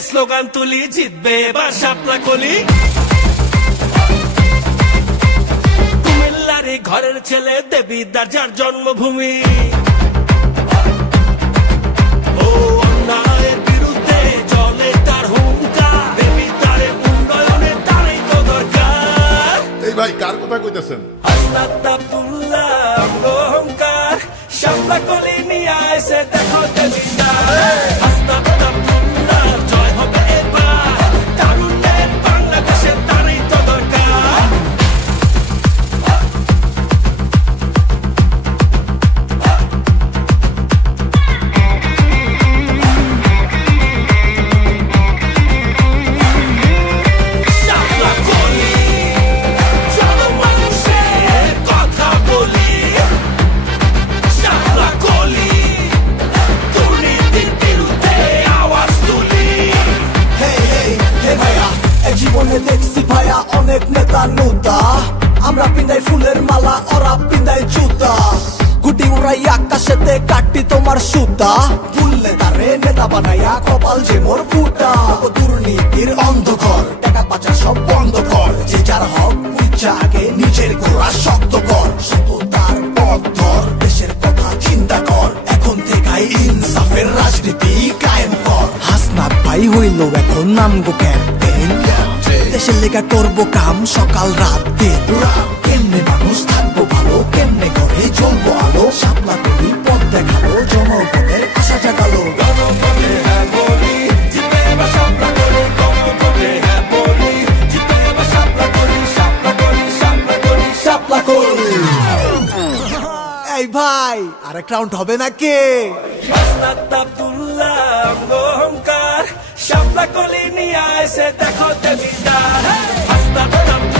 Slogan তুলি জিতবে এবার শাপলা কলি। কুমিল্লার ঘরের ছেলে দেবীদার যার জন্মভূমি। ভাই কার কথা কইতেছেন? দেখছি ভাইয়া অনেক নেতা নুতা আমরা পিন্দাই ফুলের মালা, ওরা পিন্দাই জুতা। গুটি উড়াই আকাশেতে কাটি তোমার সুতা। ভুললে তারে নেতা বানাইয়া কপাল যে মোর ফুটা। দুর্নীতির অন্ধকার, টাকা পাচার সব বন্ধ কর। যে যার হক বুঝা আগে নিজের গোড়া শক্ত কর। সততার পথ ধর, দেশের কথা চিন্তা কর। এখন থেকেই ইনসাফের রাজনীতি কায়েম কর। হাসনাত ভাই হইল এখন নাম গো ক্যাপ্টেন দেশের লেগা করব কাম সকাল রাত দিন। কেমনে মানুষ থাকব ভালো কেমনে করে জ্বলবো আলো? সাপলা করি পথ দেখাল জনগণের আশা জাগালো। এই ভাই আরেক রাউন্ড হবে নাকি? হাসনাত আব্দুল্লাহ শাপলা কলি নিয়ে আইসে দেখো দেবীদার আব্দুল্লাহ